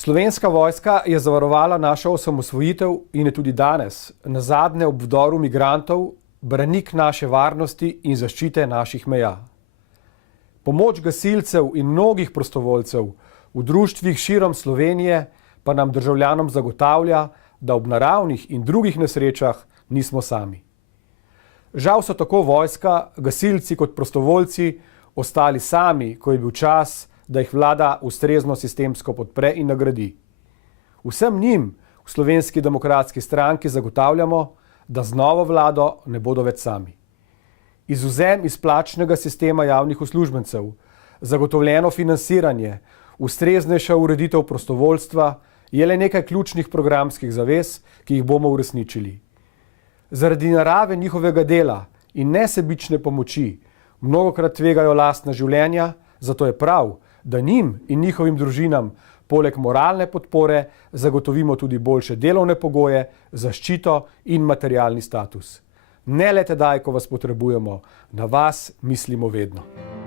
Slovenska vojska je zavarovala našo osamosvojitev in je tudi danes, nazadnje ob vdoru migrantov, branik naše varnosti in zaščite naših meja. Pomoč gasilcev in mnogih prostovoljcev v društvih širom Slovenije pa nam državljanom zagotavlja, da ob naravnih in drugih nesrečah nismo sami. Žal so tako vojska, gasilci kot prostovoljci ostali sami, ko je bil čas, da jih vlada ustrezno sistemsko podpre in nagradi. Vsem njim v Slovenski demokratski stranki zagotavljamo, da z novo vlado ne bodo več sami. Izvzem iz plačnega sistema javnih uslužbencev, zagotovljeno financiranje, ustreznejša ureditev prostovoljstva je le nekaj ključnih programskih zavez, ki jih bomo uresničili. Zaradi narave njihovega dela in nesebične pomoči mnogokrat tvegajo lastna življenja, zato je prav, da njim in njihovim družinam poleg moralne podpore zagotovimo tudi boljše delovne pogoje, zaščito in materialni status. Ne le tedaj, ko vas potrebujemo, na vas mislimo vedno.